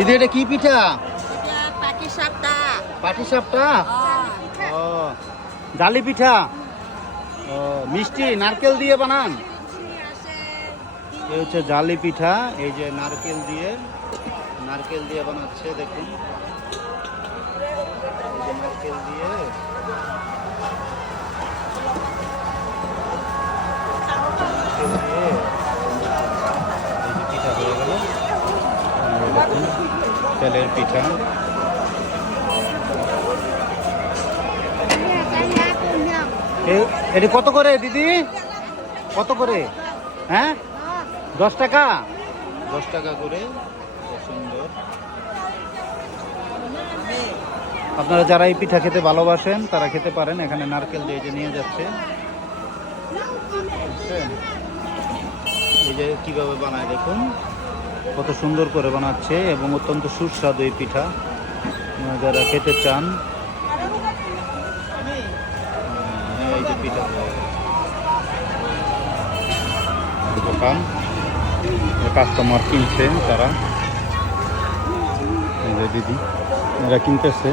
দিদি এটা কি পিঠা? পাটিসাপটা। পাটিসাপটা? ও জালি পিঠা। ও মিষ্টি নারকেল দিয়ে বানান? এই হচ্ছে জালি পিঠা, এই যে নারকেল দিয়ে বানাচ্ছে দেখুন। এই যে নারকেল দিয়ে এই যে পিঠা হয়ে গেল। দেখুন তেলের পিঠা। এটি কত করে দিদি? কত করে? হ্যাঁ 10 টাকা। 10 টাকা করে। সুন্দর। আপনারা যারা এই পিঠা খেতে ভালোবাসেন তারা খেতে পারেন। এখানে নারকেল দিয়ে যে নিয়ে যাচ্ছে, এই যে কিভাবে বানায় দেখুন, কত সুন্দর করে বানাচ্ছে এবং অত্যন্ত সুস্বাদু এই পিঠা। যারা খেতে চান এই যে পিঠা দোকান, কাস্টমার কিনছে, তারা এই যে দিদি এরা কিনতেছে।